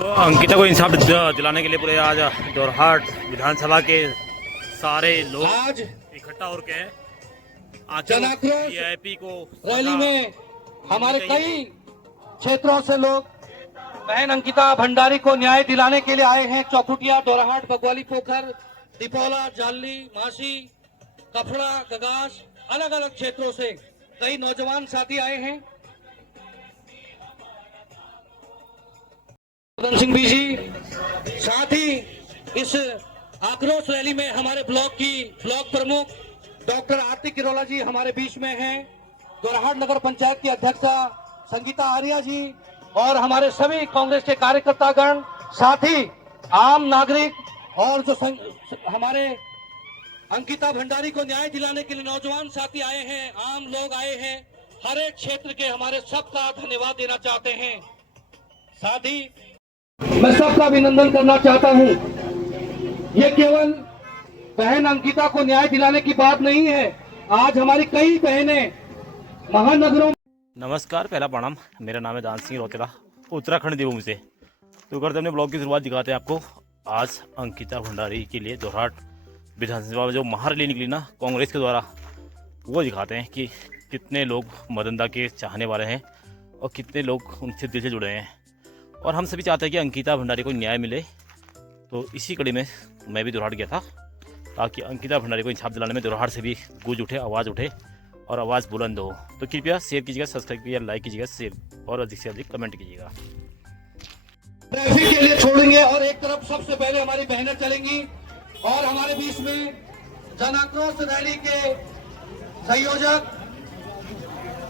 तो अंकिता को इंसाफ दिलाने के लिए पूरे आज जोरहाट विधानसभा के सारे लोग आज इकट्ठा हो के जनाक्रोश वीआईपी को रैली में हमारे कई क्षेत्रों से लोग बहन अंकिता भंडारी को न्याय दिलाने के लिए आए हैं। चौखुटिया, डोराहाट, बगवाली, पोखर, दिपौला, जाली, मासी, कफड़ा, गगास, अलग अलग क्षेत्रों से कई नौजवान साथी आए हैं। मदन सिंह बीजी, साथ ही इस आक्रोश रैली में हमारे ब्लॉक प्रमुख डॉक्टर आरती किरोला जी हमारे बीच में हैं। जोरहाट नगर पंचायत की अध्यक्षा संगीता आर्या जी और हमारे सभी कांग्रेस के कार्यकर्तागण, साथ ही आम नागरिक और जो हमारे अंकिता भंडारी को न्याय दिलाने के लिए नौजवान साथी आए हैं, आम लोग आए हैं। हर एक क्षेत्र के हमारे सबका धन्यवाद देना चाहते हैं। साथ ही मैं सबका अभिनंदन करना चाहता हूं। ये केवल बहन अंकिता को न्याय दिलाने की बात नहीं है। आज हमारी कई बहनें महानगरों। नमस्कार, पहला प्रणाम। मेरा नाम है दान सिंह रोतेला, उत्तराखंड देवभूमि से। तो करते अपने ब्लॉग की शुरुआत दिखाते हैं आपको। आज अंकिता भंडारी के लिए जोरहाट विधानसभा में जो महारैली निकली ना कांग्रेस के द्वारा, वो दिखाते हैं कि कितने लोग मदनदा के चाहने वाले हैं और कितने लोग उनसे दिल से जुड़े हैं। और हम सभी चाहते हैं कि अंकिता भंडारी को न्याय मिले। तो इसी कड़ी में मैं भी जोरहाट गया था ताकि अंकिता भंडारी को इंसाफ दिलाने में जोरहाट से भी गूंज उठे, आवाज़ उठे और आवाज़ बुलंद हो। तो कृपया शेयर कीजिएगा, सब्सक्राइब कीजिएगा, लाइक कीजिएगा, शेयर और अधिक से अधिक कमेंट कीजिएगा। ट्रैफिक के लिए छोड़ेंगे और एक तरफ सबसे पहले हमारी बहनें चलेंगी और हमारे बीच में जन आक्रोश रैली के संयोजक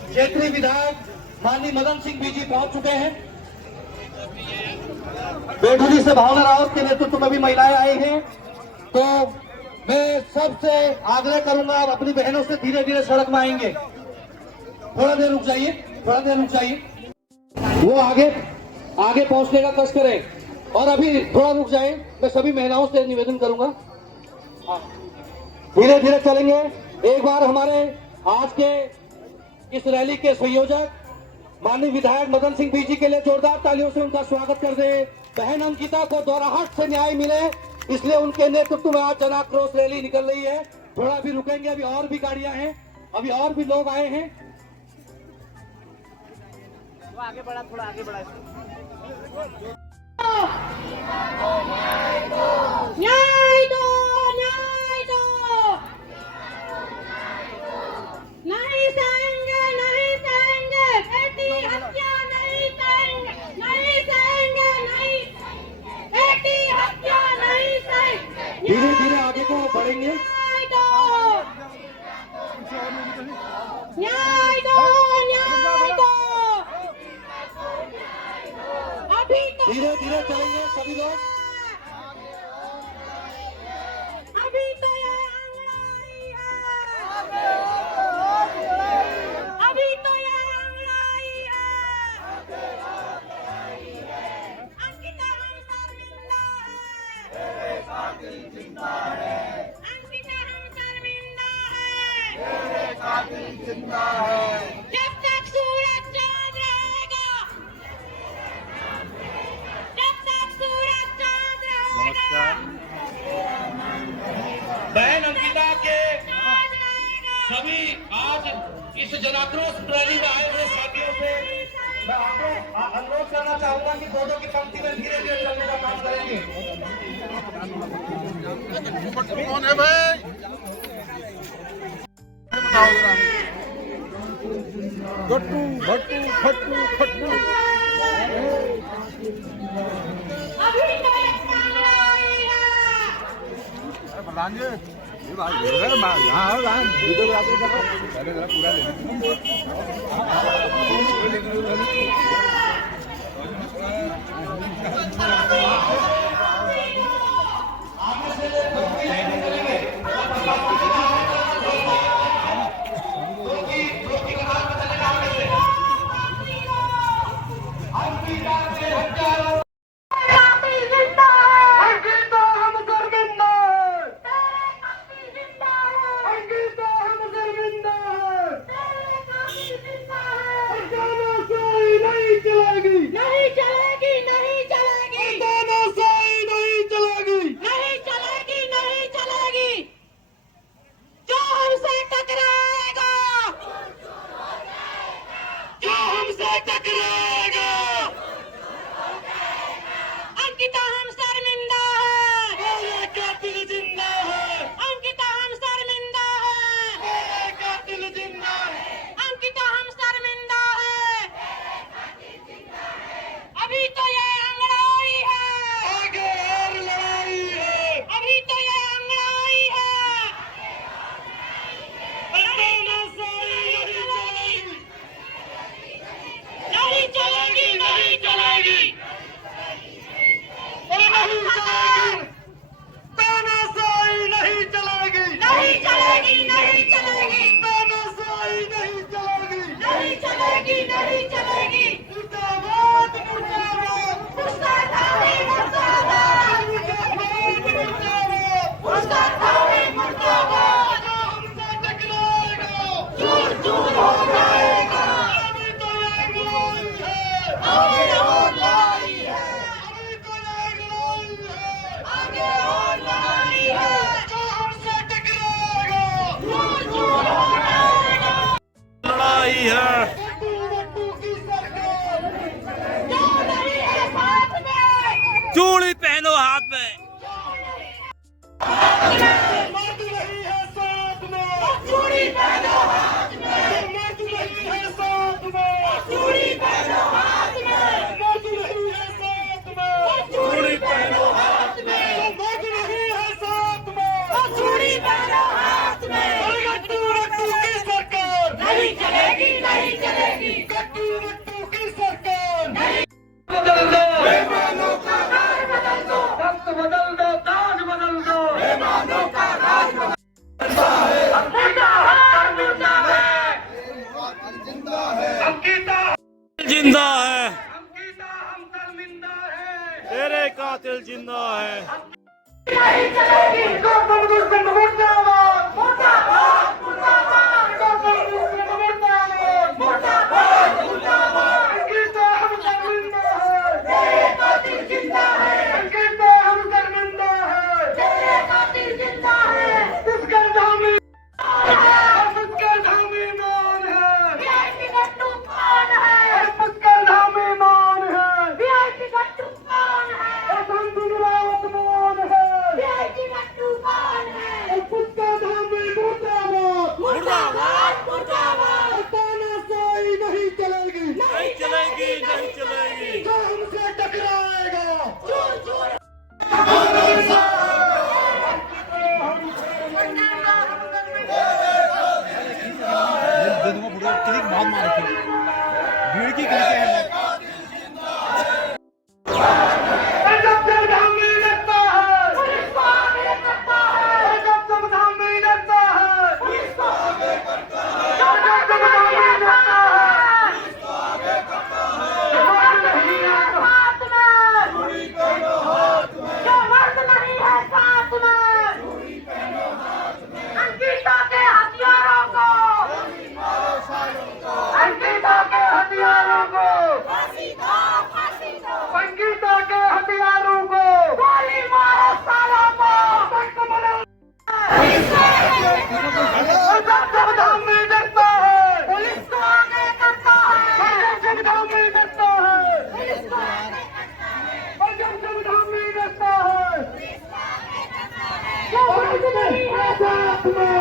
क्षेत्रीय विधायक माननीय मदन सिंह बीजी पहुंच चुके हैं। बेडूली से भावना रावत के नेतृत्व में भी महिलाएं आई हैं। तो मैं सबसे आग्रह करूंगा, आप अपनी बहनों से धीरे धीरे सड़क में आएंगे। थोड़ा देर रुक जाइए, थोड़ा देर रुक जाइए। वो आगे पहुंचने का कष्ट करें और अभी थोड़ा रुक जाए। मैं सभी महिलाओं से निवेदन करूंगा, धीरे धीरे चलेंगे। एक बार हमारे आज के इस रैली के संयोजक माननीय विधायक मदन सिंह बीजी के लिए जोरदार तालियों से उनका स्वागत कर दे। बहन अंकिता को जोरहाट से न्याय मिले, इसलिए उनके नेतृत्व में आज जन आक्रोश रैली निकल रही है। थोड़ा भी रुकेंगे, अभी और भी गाड़ियां हैं, अभी और भी लोग आए हैं। वो आगे बढ़ा, थोड़ा आगे बढ़ा। न्याय दो, न्याय दो, नहीं सहेंगे, नहीं सहेंगे, बेटी हत्या नहीं सहेंगे, नहीं सहेंगे, नहीं, बेटी हत्या नहीं सहेंगे। धीरे धीरे आगे को बढ़ेंगे। न्याय दो, न्याय दो, न्याय दो। अभी तो धीरे धीरे चलेंगे सभी लोग। अभी तो ये अंगड़ाई है, अभी तो ये अंगड़ाई है। अंकिता हम शर्मिंदा है, अंकिता हम शर्मिंदा है। जब तक सूरज चांद रहेगा, जब तक सूरज चांद रहेगा, बहन अंकिता के सभी आज इस जनाक्रोश रैली में आए हुए साथियों से मैं अनुरोध करना चाहूंगा कि दो की पंक्ति में धीरे धीरे चलने का काम करेंगे। कौन है भाई? गट्टू भट्टू खट्टू खट्टू। अभी तो ये अंगड़ाई है। प्रधान जी, ये बात बोल रहे हैं, यहाँ वीडियो आप पहले जरा पूरा नहीं चलेगी, नहीं अंकिता हम शर्मिंदा है, कातिल जिंदा है, अंकिता हम शर्मिंदा है, कातिल जिंदा है, अंकिता हम शर्मिंदा है, अभी तो ये अंगड़ाई है, आगे और लड़ाई है, अभी तो ये अंगड़ाई है, नहीं चलेगी, नहीं चलेगी, नहीं चलेगी, तानाशाही नहीं चलेगी, नहीं चलेगी, नहीं चलेगी, तानाशाही नहीं चलेगी, नहीं चलेगी, नहीं चलेगी, मुर्दाबाद, मुर्दाबाद, मुर्दाबाद, मुर्दाबाद, मुर्दाबाद, मुर्दाबाद, हमसे टकराएगा, चूर चूर हो जाएगा, अभी तो ये लड़ाई है, आगे और लड़ाई है, अभी तो ये लड़ाई है, आगे और लड़ाई है, जो हमसे टकराएगा, चूर चूर हो जाएगा, लड़ाई है। बट्टू की सरकार जो नहीं है साथ में, चूड़ी पहनो हाथ में। मर्द नहीं है साथ में, चूड़ी पहनो हाथ में, मर्द नहीं है साथ में, चूड़ी पहनो हाथ में, मर्द नहीं है साथ में, चूड़ी पहनो हाथ में, मर्द नहीं है साथ में, चूड़ी पहनो हाथ में, गट्टू की सरकार नहीं चलेगी, नहीं चलेगी, गट्टू की सरकार नहीं बदल दो, बेईमानों का राज बदल दो, तख्त बदल दो, ताज बदल दो, बेईमानों का राज बदल दो, अंकिता शर्मिंदा है, अंकिता जिंदा है, अंकिता हम शर्मिंदा है, तेरे कातिल जिंदा है। नहीं चलेगी, गौतम बुद्ध मुर्दाबाद, मुर्दाबाद, मुर्दाबाद, गौतम बुद्ध मुर्दाबाद, मुर्दाबाद, मुर्दाबाद, अंकिता हम शर्मिंदा है, तेरे कातिल जिंदा है, अंकिता हम शर्मिंदा है, तेरे कातिल जिंदा है, पुष्कर धामी पुष्कर धामी मान है, वीआईपी गट्टू कौन है, पुष्कर धामी मान है, वीआईपी गट्टू कौन है, संजय रावत मान है, वीआईपी गट्टू कौन है, पुष्कर धामी मुर्दाबाद, मुर्दाबाद, मुर्दाबाद, तानाशाही नहीं चलेगी, नहीं चलेगी, नहीं चलेगी। जो हमसे टकराएगा, चूर चूर क्लिक बहुत मार रखी है। भीड़ की क्लिक है। जब जब धामी लगता है, पुलिस को आगे करता है, जब जब धामी लगता है, पुलिस को आगे करता है, जब जब धामी लगता है, पुलिस को आगे करता है, मर्द नहीं है साथ में, चूड़ी पहनो हाथ में, जो मर्द नहीं है साथ में, चूड़ी पहनो हाथ में, अंकिता के हथियारों को, अंकिता के हथियारों को, अंकिता के हथियारों को, गोली मारो सालों को, जब जब धामी डरता है, पुलिस को आगे करता है, जब धामी डरता है, पुलिस को आगे करता है, जब धामी डरता है, जो मर्द नहीं है साथ में,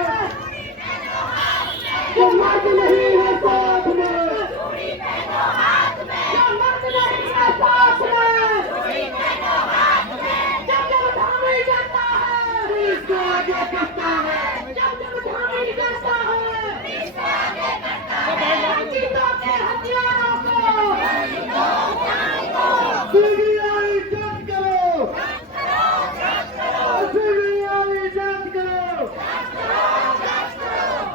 जो मर्द नहीं है साथ में, चूड़ी पहनो हाथ में, जो मर्द नहीं है साथ में, चूड़ी पहनो हाथ में, जब जब धामी डरता है, पुलिस को आगे करता है, जब जब धामी डरता है, पुलिस को आगे करता है, अंकिता के हथियारों को, सीबीआई जांच करो, सीबीआई जांच करो,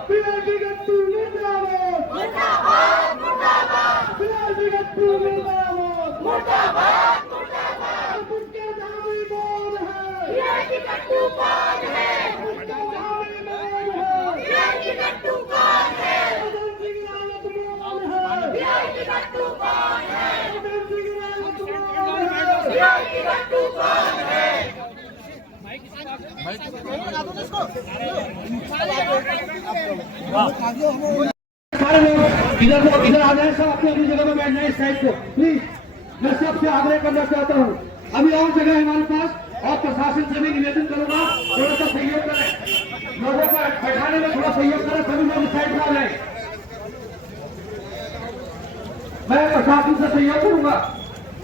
वीआईपी गट्टू मुर्दाबाद, मुर्दाबाद, मुर्दाबाद, वीआईपी गट्टू मुर्दाबाद, मुर्दाबाद, मुर्दाबाद, पुष्कर धामी कौन है, वीआईपी गट्टू कौन है, पुष्कर धामी कौन है, वीआईपी गट्टू कौन है, संजय रावत कौन है, वीआईपी गट्टू कौन है, संजय रावत कौन है, वीआईपी गट्टू कौन है, सारे लोग इधर आ जाए, सब अपनी अपनी जगह में बैठ जाए, इस साइड को प्लीज। मैं सबसे आग्रह करना चाहता हूँ, अभी और जगह है हमारे पास, और प्रशासन से भी निवेदन करूंगा थोड़ा सा सहयोग करें, लोगों को बैठाने में थोड़ा सहयोग करें, सभी लोग साइड में लें। मैं प्रशासन से सहयोग करूंगा।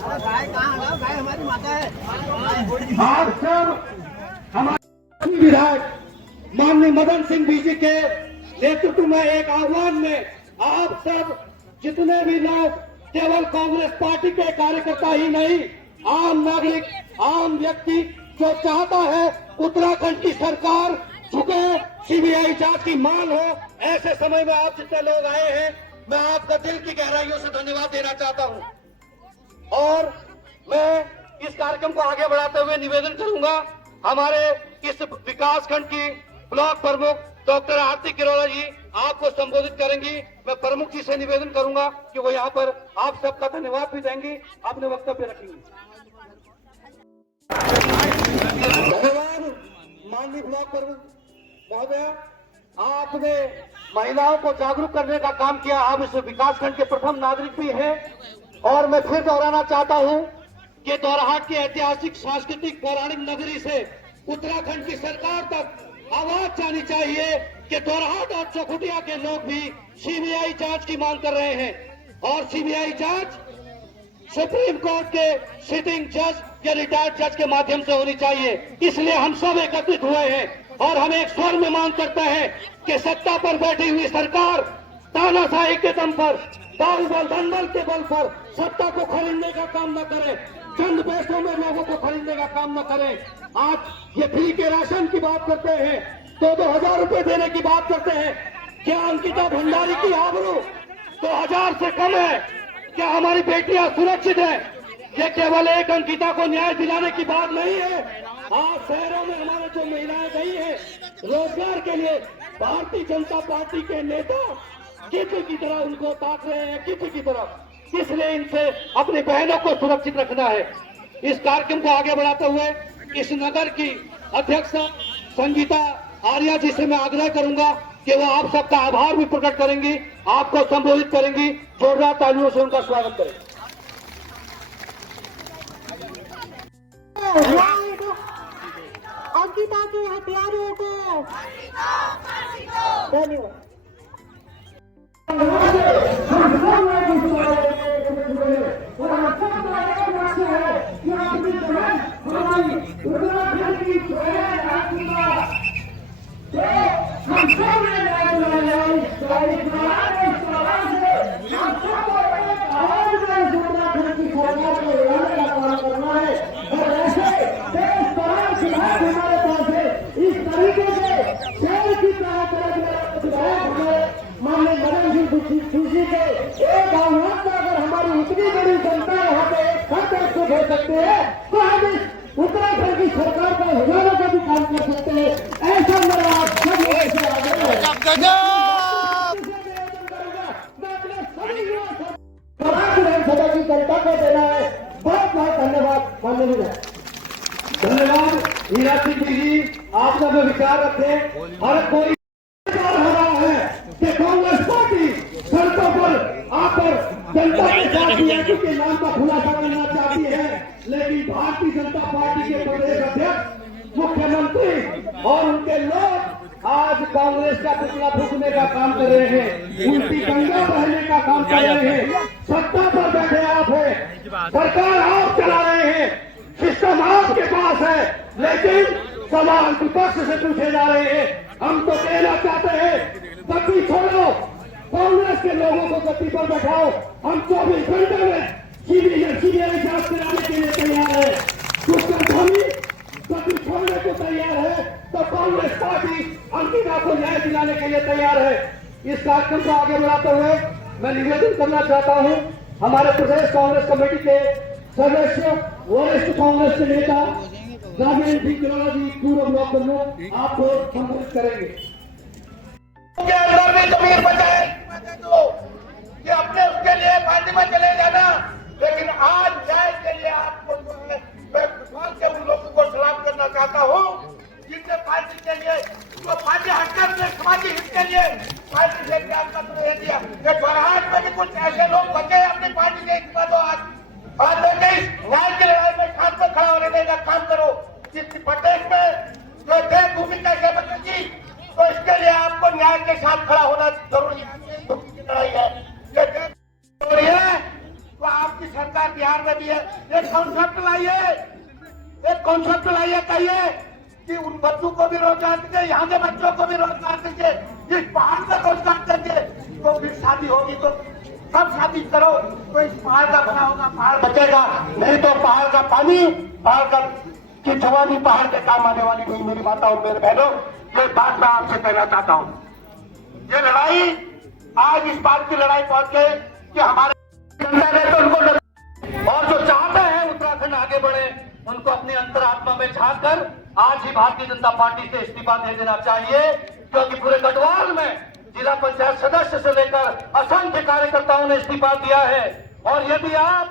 गाय हमारी माता है। आप सब हमारे विधायक माननीय मदन सिंह बीजी के नेतृत्व में एक आह्वान में आप सब जितने भी लोग, केवल कांग्रेस पार्टी के कार्यकर्ता ही नहीं, आम नागरिक, आम व्यक्ति जो चाहता है उत्तराखंड की सरकार झुके, सीबीआई जांच की मांग हो, ऐसे समय में आप जितने लोग आए हैं, मैं आपका दिल की गहराइयों से धन्यवाद देना चाहता हूं। और मैं इस कार्यक्रम को आगे बढ़ाते हुए निवेदन करूंगा, हमारे इस विकास खंड की ब्लॉक प्रमुख डॉक्टर आरती किरोला जी आपको संबोधित करेंगी। मैं प्रमुख जी से निवेदन करूंगा कि वो यहाँ पर आप सबका धन्यवाद भी देंगी, अपने वक्तव्य रखेंगी। धन्यवाद माननीय ब्लॉक प्रमुख महोदय, आपने महिलाओं को जागरूक करने का काम किया। आप इस विकास खंड के प्रथम नागरिक भी हैं, और मैं फिर दोहराना चाहता हूं कि दोराहाट की ऐतिहासिक, सांस्कृतिक, पौराणिक नगरी से उत्तराखंड की सरकार तक आवाज जानी चाहिए कि दोराहाट और चौखुटिया के लोग भी सीबीआई जांच की मांग कर रहे हैं, और सीबीआई जांच सुप्रीम कोर्ट के सिटिंग जज या रिटायर्ड जज के माध्यम से होनी चाहिए। इसलिए हम सब एकत्रित हुए हैं और हम एक स्वर में मांग करते हैं कि सत्ता पर बैठी हुई सरकार तानाशाही के दम पर, बाहुबल धनबल के बल पर सत्ता को खरीदने का काम न करे, चंद पैसों में लोगों को खरीदने का काम न करें। आज ये फ्री के राशन की बात करते हैं, 2,000 रुपए देने की बात करते हैं। क्या अंकिता भंडारी की आबरू 2,000 से कम है? क्या हमारी बेटियां सुरक्षित है? ये केवल एक अंकिता को न्याय दिलाने की बात नहीं है। आज शहरों में हमारे जो महिलाएं गई हैं रोजगार के लिए, भारतीय जनता पार्टी के नेता किसी की तरह उनको ताक रहे हैं, किसी की तरह। इसलिए इनसे अपनी बहनों को सुरक्षित रखना है। इस कार्यक्रम को आगे बढ़ाते हुए इस नगर की अध्यक्ष संगीता आर्या जी से मैं आग्रह करूंगा कि वो आप सबका आभार भी प्रकट करेंगी, आपको संबोधित करेंगी। जोरदार तालियों से उनका स्वागत करें। अंकिता के हथियारों को धन्यवाद। एक आह्वान का अगर हमारी इतनी बड़ी जनता यहाँ पे एक साथ एकजुट हो सकते हैं तो हम इस उत्तराखंड की सरकार का हजारों का भी काम कर सकते हैं। ऐसा मेरा आप सब लोगों से आग्रह है। विधानसभा की जनता को देना है। बहुत बहुत धन्यवाद माननीय। धन्यवाद हीरा सिंह जी, आप सब विचार रखे। हर कोई कांग्रेस पार्टी सड़कों पर आकर जनता के साथ के नाम का खुलासा करना चाहती है, लेकिन भारतीय जनता पार्टी के प्रदेश अध्यक्ष, मुख्यमंत्री और उनके लोग आज कांग्रेस का पुतला फूकने का काम कर रहे हैं, उल्टी गंगा बहने का काम कर रहे हैं। सत्ता पर बैठे आप हैं, सरकार आप चला रहे हैं, सिस्टम आपके पास है, लेकिन सवाल विपक्ष से पूछे जा रहे हैं। हम तो कहना चाहते हैं गति छोड़ो, कांग्रेस के लोगों को गति पर बैठाओ। हम 24 घंटे में सीबीआई जांच कराने के लिए तैयार है। गति छोड़ने को तैयार है तो कांग्रेस पार्टी अंकिता को न्याय दिलाने के लिए तैयार है। इस कार्यक्रम को आगे बढ़ाते हुए मैं निवेदन करना चाहता हूं, हमारे प्रदेश कांग्रेस कमेटी के सदस्य, वरिष्ठ कांग्रेस के नेता राजेंद्र सिंह किरोला जी, पूर्व ब्लॉक प्रमुख, आपको संबोधित करेंगे। के अंदर भी जमीन बचाए तो कि अपने उसके लिए पार्टी में चले जाना, लेकिन आज न्याय के लिए आपको मैं विश्वास के उन लोगों को सलाम करना चाहता हूँ जिनने पार्टी के लिए, जो पार्टी हटकर समाजी हित के लिए पार्टी से त्याग का दे दिया। ये दोराहाट में भी कुछ ऐसे लोग बचे अपनी पार्टी के, इतना तो आज देखिए न्याय की लड़ाई में साथ में खड़ा का काम करो। इस प्रदेश में जो देशभूमि कैसे बचेगी, तो इसके लिए आपको न्याय के साथ खड़ा होना जरूरी है। देशभूमि की लड़ाई है, ये देश जरूरी है। तो आपकी सरकार बिहार में भी है, एक कॉन्सेप्ट लाइए, कहिए कि उन बच्चों को भी रोजगार दीजिए, यहाँ के बच्चों को भी रोजगार दीजिए, इस पहाड़ का रोजगार देंगे। तो फिर शादी होगी तो सब शादी करो, तो इस पहाड़ का बना होगा, पहाड़ बचेगा। नहीं तो पहाड़ का पानी, पहाड़ का की जवानी पहाड़ के काम आने वाली नहीं। मेरी माता और मेरे बहनों, ये बात मैं आपसे कहना चाहता हूँ। ये लड़ाई आज इस बात की लड़ाई पहुंच गई कि हमारे जनता ने तो उनको, और जो चाहते हैं उत्तराखंड आगे बढ़े, उनको अपनी अंतरात्मा में झांक कर आज ही भारतीय जनता पार्टी से इस्तीफा दे देना चाहिए। क्योंकि पूरे गढ़वाल में जिला पंचायत सदस्य से लेकर असंख्य कार्यकर्ताओं ने इस्तीफा दिया है। और यदि आप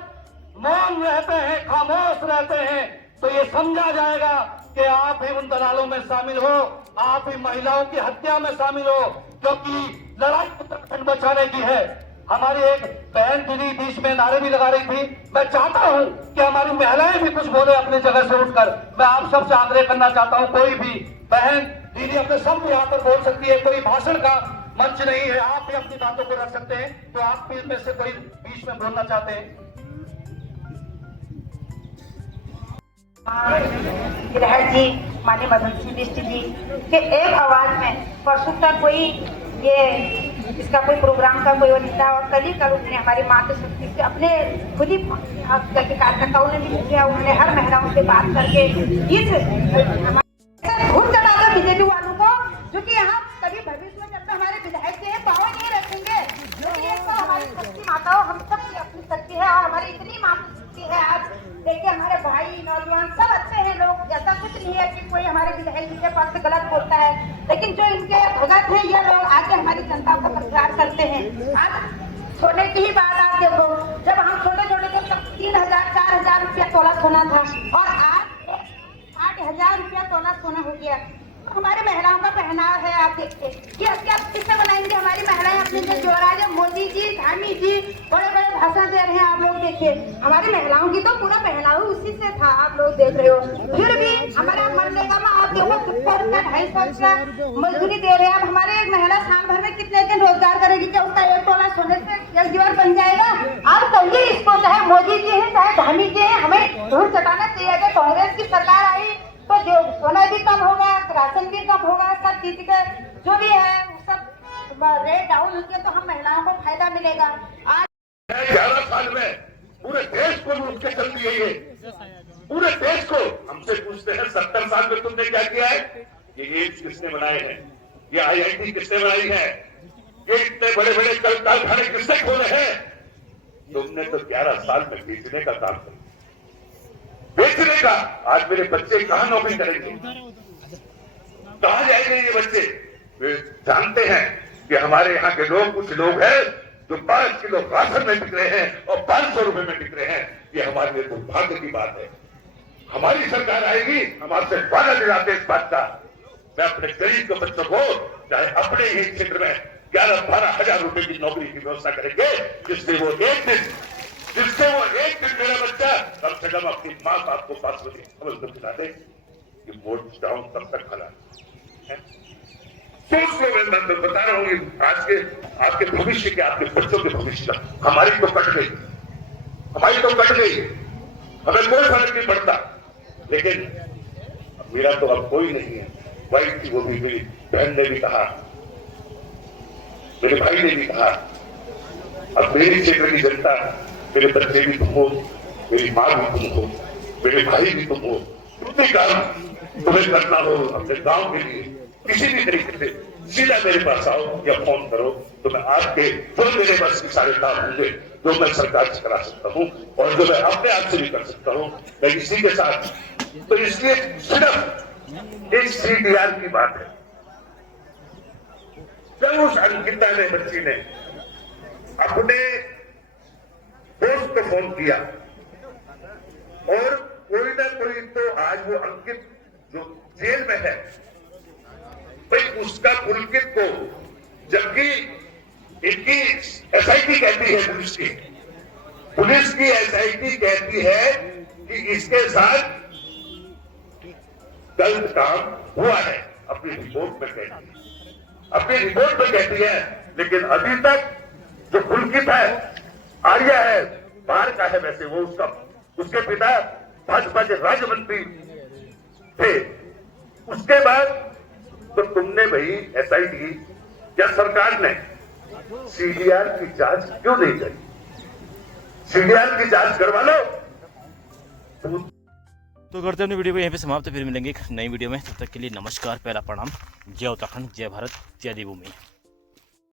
मौन रहते हैं, खामोश रहते हैं, तो ये समझा जाएगा कि आप भी उन दलालों में शामिल हो, आप भी महिलाओं की हत्या में शामिल हो। क्योंकि लड़ाई उत्तराखंड बचाने की है। हमारी एक बहन दीदी बीच में नारे भी लगा रही थी। मैं चाहता हूं कि हमारी महिलाएं भी कुछ बोले अपनी जगह से उठकर। मैं आप सबसे आग्रह करना चाहता हूं, कोई भी बहन दीदी अपने शब्द यहाँ पर बोल सकती है। कोई भाषण का मंच नहीं है, आप भी अपनी बातों को रख सकते हैं। तो आप भी इनमें से कोई बीच में बोलना चाहते हैं? विधायक जी माननीय मधुसूदन बिष्ट जी के एक आवाज में परसों तक कोई ये इसका कोई प्रोग्राम का कोई नेता, और कल उन्होंने हमारी मातृ शक्ति से अपने खुद ही कार्यकर्ताओं ने भी किया। उन्होंने हर महिलाओं से बात करके इस घूम चढ़ा दो बीजेपी वालों को, जो कि यहाँ कभी भविष्य में जब हमारे विधायक के पावर नहीं रखेंगे। जो कि एक तो हमारी शक्ति माताओं हम सब की अपनी शक्ति है, और हमारी इतनी मातृ शक्ति है। आज देखिए हमारे भाई नौजवान सब अच्छे हैं लोग, ऐसा कुछ नहीं है कि कोई हमारे विधायक जी के पास से गलत बोलता है। लेकिन जो इनके भगत हैं, ये लोग आके हमारी जनता को प्रचार करते हैं। आज सोने की ही बात आप देखो, जब हम छोटे छोटे थे तब 3000 4000 रुपया तोला सोना था, और आज 8000 रुपया तोला सोना हो गया। हमारी महिलाओं का पहनावा है, आप देखते क्या किससे बनाएंगे हमारी महिलाएं अपने जो जोराज मोदी जी, धामी जी बड़े बड़े भाषण दे रहे हैं। आप लोग देखिए हमारी महिलाओं की तो पूरा पहनावा उसी से था, आप लोग देख रहे हो। फिर भी हमारा मनरेगा में आप देखो 250 का मजदूरी दे रहे हैं। अब हमारे एक महिला साल भर में कितने दिन रोजगार करेगी? क्या उसका 1 तोला सोने से एक दीवार बन जाएगा? आप कहिए इसको, चाहे मोदी जी है चाहे धामी जी है, हमें धूल चटाना चाहिए। अगर कांग्रेस की सरकार आई तो जो सोना भी कम होगा, राशन भी कम होगा, सब चीज का जो भी है सब रेट डाउन होंगे, तो हम महिलाओं को फायदा मिलेगा। आज 11 साल में पूरे देश को लूट के चल दिए ये, पूरे देश को। हमसे पूछते हैं 70 साल में तुमने क्या किया है? ये एम्स किसने बनाए हैं? ये IIT किसने बनाई है? ये इतने बड़े बड़े कारखाने किसने खोले हैं? तुमने तो 11 साल में बेचने का काम किया, बेचने का। आज मेरे बच्चे कहाँ नौकरी करेंगे, कहाँ जाएंगे ये बच्चे? वे जानते हैं कि हमारे यहाँ के लोग, कुछ लोग हैं जो 5 किलो राशन में बिक रहे हैं और 500 रुपए में बिक रहे हैं। ये हमारे लिए दुर्भाग्य की बात है। हमारी सरकार आएगी, हम आपसे वादा दिलाते इस बात का। मैं अपने गरीब के बच्चों को चाहे अपने ही क्षेत्र में 11-12 हजार रुपए की नौकरी की व्यवस्था करेंगे, जिससे वो एक दिन मेरा बच्चा कम से कम अपनी माँ बाप को 5 बजे समझ कर दिला दे कि वोट डाउन तब तक खड़ा है। सोच लो, मैं बता रहा हूँ आज के आपके भविष्य के, आपके बच्चों के भविष्य का। हमारी तो कट गई, हमें कोई फर्क नहीं पड़ता। लेकिन मेरा तो अब कोई नहीं है। वाइफ थी, वो भी मेरी बहन ने भी कहा, मेरे भाई ने भी कहा, अब मेरी क्षेत्र की जनता, मेरे बच्चे भी तुम हो, मेरी माँ भी तुम हो, मेरे भाई भी तुम हो। तुम्हें काम तुम्हें करना हो अपने गांव के लिए, किसी भी तरीके से सीधा मेरे पास आओ या फोन करो, तो मैं आपके जो मेरे बस के सारे काम होंगे, जो मैं सरकार से करा सकता हूँ और जो मैं अपने आप से भी कर सकता हूँ, मैं इसी के साथ। तो इसलिए सिर्फ एक CDR की बात है। जब उस अंकिता ने, बच्ची ने अपने दोस्त को फोन किया, और कोई ना कोई तो आज वो अंकित जो जेल में है, भाई उसका पुलकित को, जबकि इनकी SIT कहती है, पुलिस की SIT कहती है कि इसके साथ गलत काम हुआ है, अपनी रिपोर्ट में कहती है, अपनी रिपोर्ट में कहती है। लेकिन अभी तक जो पुलकित है, आर्या है, बाहर का है, वैसे वो उसके पिता भाजपा के राज्य मंत्री थे। उसके बाद तो तुमने भाई एसआईटी या सरकार ने सीडीआर की जांच क्यों नहीं करी? सीडीआर की जांच करवा लो। तो करते अपनी वीडियो को यहीं पे समाप्त, फिर मिलेंगे एक नई वीडियो में। तब तक के लिए नमस्कार, पहला प्रणाम, जय उत्तराखंड, जय भारत, जय देवभूमि।